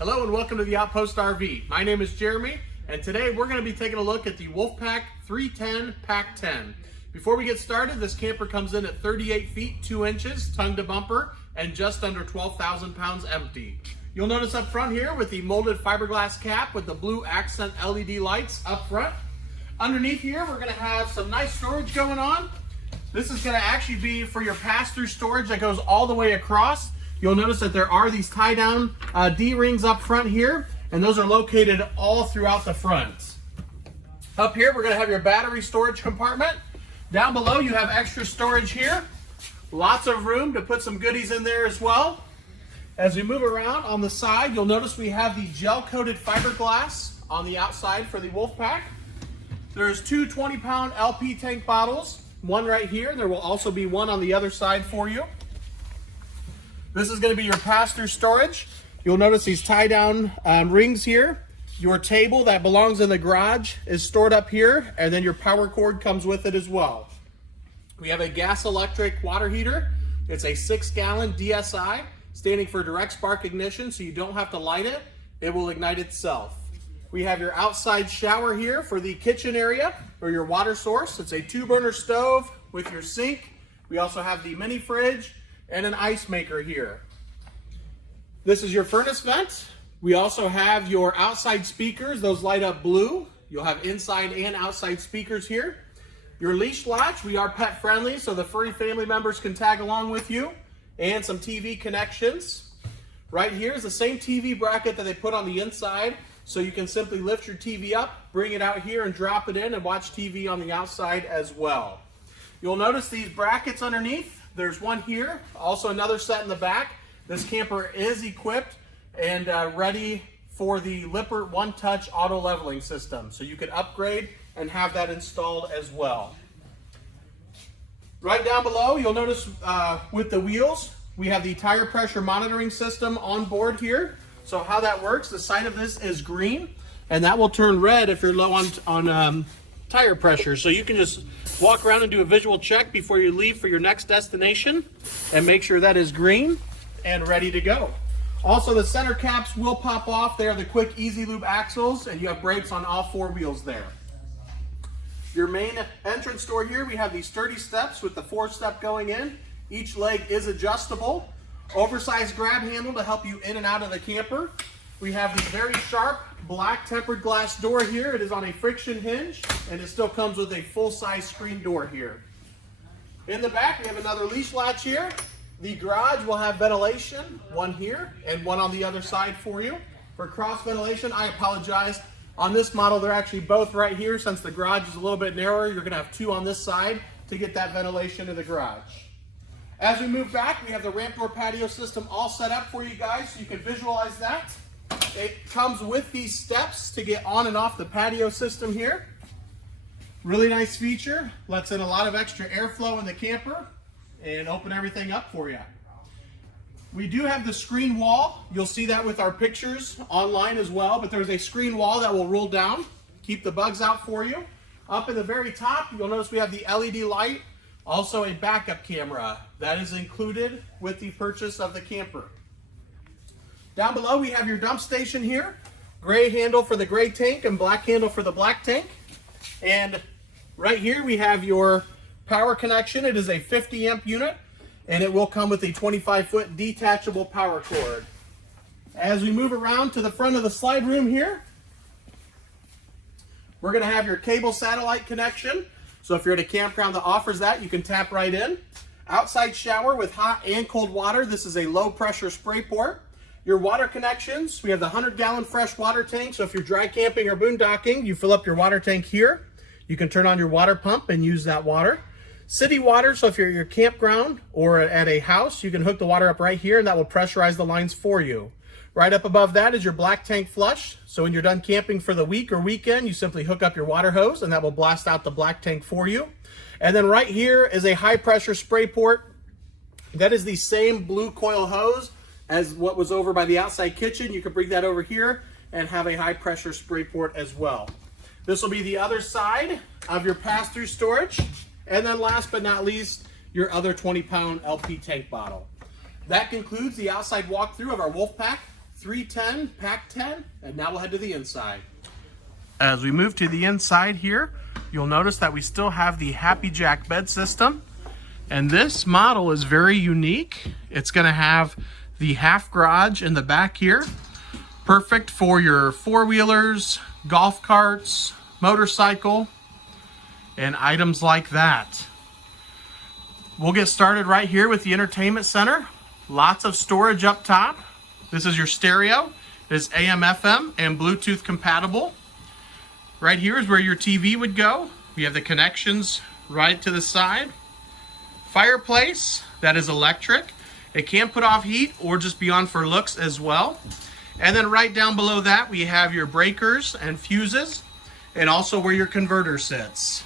Hello and welcome to the Outpost RV. My name is Jeremy and today we're going to be taking a look at the Wolfpack 310Pack10. Before we get started, this camper comes in at 38 feet 2 inches, tongue to bumper, and just under 12,000 pounds empty. You'll notice up front here with the molded fiberglass cap with the blue accent LED lights up front. Underneath here we're going to have some nice storage going on. This is going to actually be for your pass-through storage that goes all the way across. You'll notice that there are these tie-down D-rings up front here, and those are located all throughout the front. Up here, we're going to have your battery storage compartment. Down below, you have extra storage here. Lots of room to put some goodies in there as well. As we move around on the side, you'll notice we have the gel-coated fiberglass on the outside for the Wolfpack. There's two 20-pound LP tank bottles, one right here. There will also be one on the other side for you. This is going to be your pass-through storage. You'll notice these tie-down rings here. Your table that belongs in the garage is stored up here, and then your power cord comes with it as well. We have a gas electric water heater. It's a 6-gallon DSI, standing for direct spark ignition, so you don't have to light it. It will ignite itself. We have your outside shower here for the kitchen area, or your water source. It's a 2-burner stove with your sink. We also have the mini fridge and an ice maker here. This is your furnace vent. We also have your outside speakers. Those light up blue. You'll have inside and outside speakers here. Your leash latch. We are pet friendly, so the furry family members can tag along with you. And some TV connections. Right here is the same TV bracket that they put on the inside, so you can simply lift your TV up, bring it out here and drop it in and watch TV on the outside as well. You'll notice these brackets underneath. There's one here, also another set in the back. This camper is equipped and ready for the Lippert one-touch auto leveling system. So you can upgrade and have that installed as well. Right down below, you'll notice with the wheels, we have the tire pressure monitoring system on board here. So how that works, the side of this is green, and that will turn red if you're low on tire pressure. So you can just walk around and do a visual check before you leave for your next destination and make sure that is green and ready to go. Also, the center caps will pop off. They are the quick easy lube axles, and you have brakes on all 4 wheels there. Your main entrance door here, we have these sturdy steps with the 4-step going in. Each leg is adjustable. Oversized grab handle to help you in and out of the camper. We have the very sharp black tempered glass door here. It is on a friction hinge, and it still comes with a full-size screen door here. In the back, we have another leash latch here. The garage will have ventilation, one here and one on the other side for you. For cross ventilation, I apologize. On this model, they're actually both right here. Since the garage is a little bit narrower, you're going to have 2 on this side to get that ventilation to the garage. As we move back, we have the ramp door patio system all set up for you guys, so you can visualize that. It comes with these steps to get on and off the patio system here. Really nice feature. Lets in a lot of extra airflow in the camper and open everything up for you. We do have the screen wall. You'll see that with our pictures online as well, but there's a screen wall that will roll down, keep the bugs out for you. Up in the very top, you'll notice we have the LED light, also a backup camera. That is included with the purchase of the camper. Down below, we have your dump station here. Gray handle for the gray tank and black handle for the black tank. And right here, we have your power connection. It is a 50 amp unit, and it will come with a 25-foot detachable power cord. As we move around to the front of the slide room here, we're going to have your cable satellite connection. So if you're at a campground that offers that, you can tap right in. Outside shower with hot and cold water. This is a low pressure spray port. Your water connections, we have the 100-gallon fresh water tank. So if you're dry camping or boondocking, you fill up your water tank here. You can turn on your water pump and use that water. City water, so if you're at your campground or at a house, you can hook the water up right here and that will pressurize the lines for you. Right up above that is your black tank flush. So when you're done camping for the week or weekend, you simply hook up your water hose and that will blast out the black tank for you. And then right here is a high pressure spray port. That is the same blue coil hose as what was over by the outside kitchen. You can bring that over here and have a high pressure spray port as well. This will be the other side of your pass-through storage. And then last but not least, your other 20-pound LP tank bottle. That concludes the outside walkthrough of our Wolfpack 310Pack10, and now we'll head to the inside. As we move to the inside here, you'll notice that we still have the Happy Jack bed system. And this model is very unique. It's gonna have the half garage in the back here. Perfect for your four-wheelers, golf carts, motorcycle, and items like that. We'll get started right here with the entertainment center. Lots of storage up top. This is your stereo. It is AM, FM, and Bluetooth compatible. Right here is where your TV would go. We have the connections right to the side. Fireplace, that is electric. It can put off heat or just be on for looks as well. And then right down below that, we have your breakers and fuses, and also where your converter sits.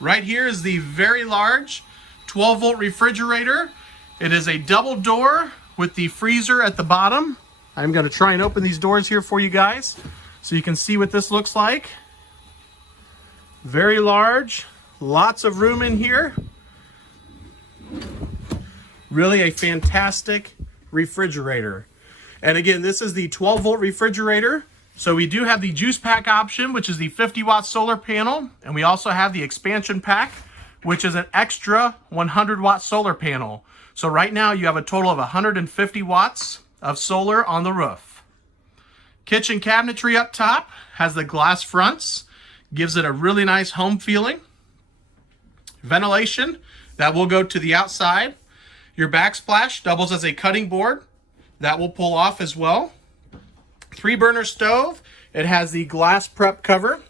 Right here is the very large 12-volt refrigerator. It is a double door with the freezer at the bottom. I'm gonna try and open these doors here for you guys so you can see what this looks like. Very large, lots of room in here. Really a fantastic refrigerator. And again, this is the 12-volt refrigerator. So we do have the juice pack option, which is the 50-watt solar panel. And we also have the expansion pack, which is an extra 100-watt solar panel. So right now you have a total of 150 watts of solar on the roof. Kitchen cabinetry up top has the glass fronts, gives it a really nice home feeling. Ventilation, that will go to the outside. Your backsplash doubles as a cutting board. That will pull off as well. 3-burner stove. It has the glass prep cover.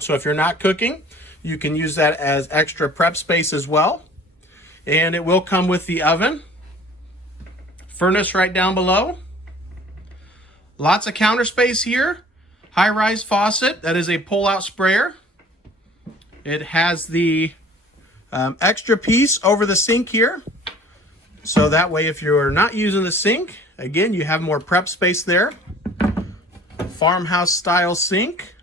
So if you're not cooking, you can use that as extra prep space as well. And it will come with the oven. Furnace right down below. Lots of counter space here. High-rise faucet. That is a pull-out sprayer. It has the extra piece over the sink here. So that way, if you're not using the sink, again, you have more prep space there. Farmhouse style sink.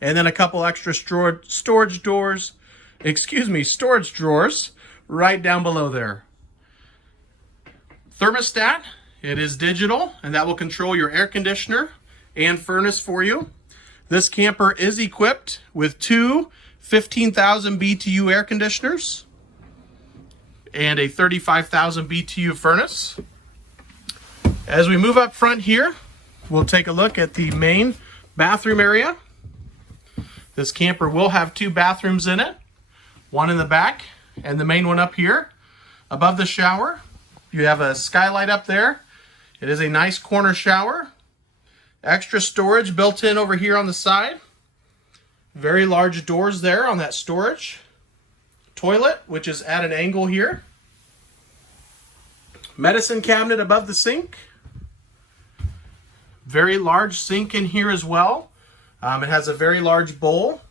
And then a couple extra storage drawers right down below there. Thermostat, it is digital, and that will control your air conditioner and furnace for you. This camper is equipped with two 15,000 BTU air conditioners and a 35,000 BTU furnace. As we move up front here, we'll take a look at the main bathroom area. This camper will have two bathrooms in it, one in the back and the main one up here. Above the shower, you have a skylight up there. It is a nice corner shower. Extra storage built in over here on the side. Very large doors there on that storage. Toilet, which is at an angle here. Medicine cabinet above the sink. Very large sink in here as well. It has a very large bowl.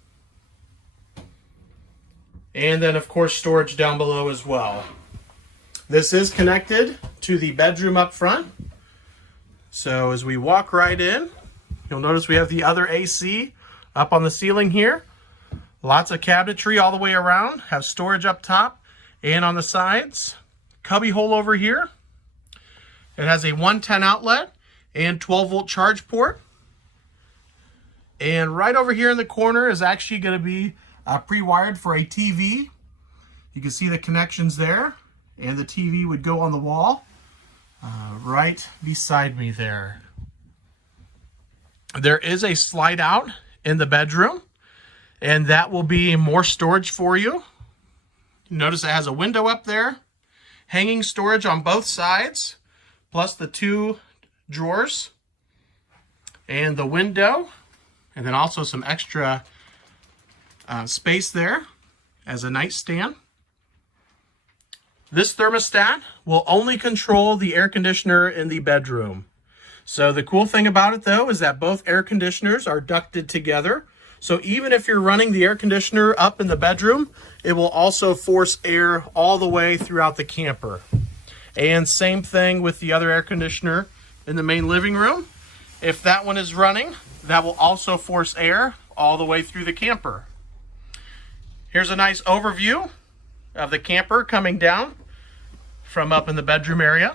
And then, of course, storage down below as well. This is connected to the bedroom up front. So as we walk right in, you'll notice we have the other AC up on the ceiling here. Lots of cabinetry all the way around. Have storage up top and on the sides. Cubby hole over here. It has a 110 outlet and 12-volt charge port. And right over here in the corner is actually going to be pre-wired for a TV. You can see the connections there, and the TV would go on the wall right beside me there. There is a slide out in the bedroom, and that will be more storage for you. Notice it has a window up there, hanging storage on both sides, plus the two drawers and the window, and then also some extra space there as a nightstand. This thermostat will only control the air conditioner in the bedroom. So the cool thing about it though is that both air conditioners are ducted together. So even if you're running the air conditioner up in the bedroom, it will also force air all the way throughout the camper. And same thing with the other air conditioner in the main living room. If that one is running, that will also force air all the way through the camper. Here's a nice overview of the camper coming down from up in the bedroom area.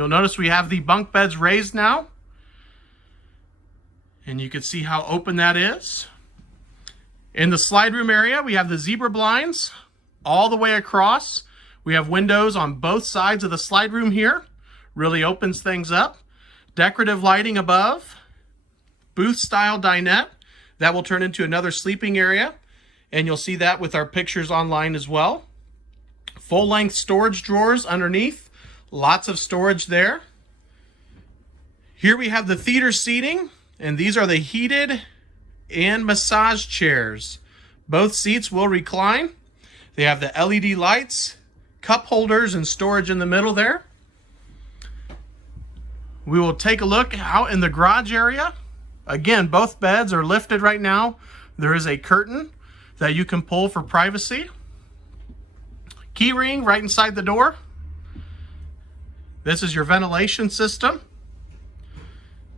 You'll notice we have the bunk beds raised now. And you can see how open that is. In the slide room area, we have the zebra blinds all the way across. We have windows on both sides of the slide room here. Really opens things up. Decorative lighting above. Booth style dinette. That will turn into another sleeping area. And you'll see that with our pictures online as well. Full length storage drawers underneath. Lots of storage there. Here we have the theater seating. And these are the heated and massage chairs. Both seats will recline. They have the LED lights, cup holders, and storage in the middle there. We will take a look out in the garage area. Again, both beds are lifted right now. There is a curtain that you can pull for privacy. Key ring right inside the door. This is your ventilation system.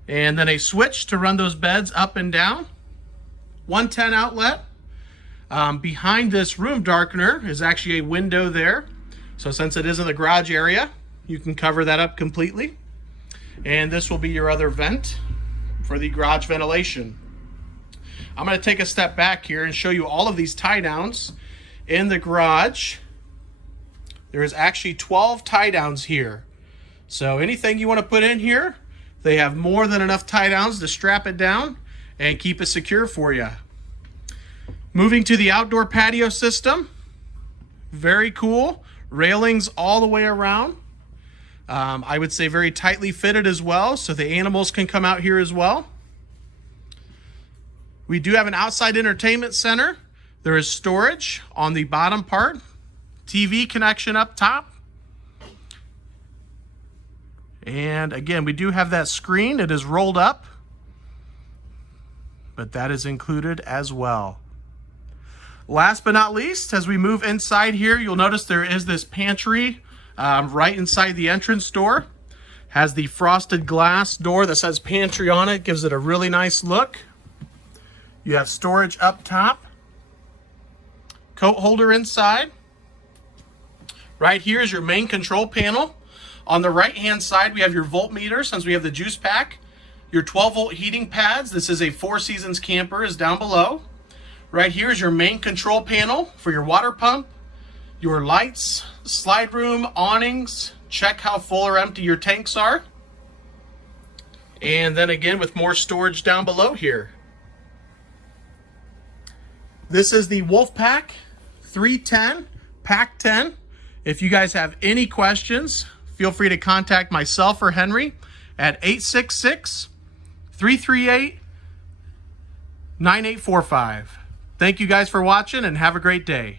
And then a switch to run those beds up and down. 110 outlet. Behind this room darkener is actually a window there. So since it is in the garage area, you can cover that up completely. And this will be your other vent for the garage ventilation. I'm going to take a step back here and show you all of these tie downs in the garage. There is actually 12 tie downs here. So anything you want to put in here, they have more than enough tie downs to strap it down and keep it secure for you. Moving to the outdoor patio system. Very cool. Railings all the way around. I would say very tightly fitted as well, so the animals can come out here as well. We do have an outside entertainment center. There is storage on the bottom part. TV connection up top. And again, we do have that screen. It is rolled up, but that is included as well. Last but not least, as we move inside here, you'll notice there is this pantry right inside the entrance door. Has the frosted glass door that says pantry on it. Gives it a really nice look. You have storage up top. Coat holder inside. Right here is your main control panel. On the right hand side, we have your voltmeter since we have the juice pack. Your 12 volt heating pads. This is a Four Seasons camper, is down below. Right here is your main control panel for your water pump, your lights, slide room, awnings. Check how full or empty your tanks are. And then again with more storage down below here. This is the Wolfpack 310 Pack 10. If you guys have any questions, feel free to contact myself or Henry at 866-338-9845. Thank you guys for watching and have a great day.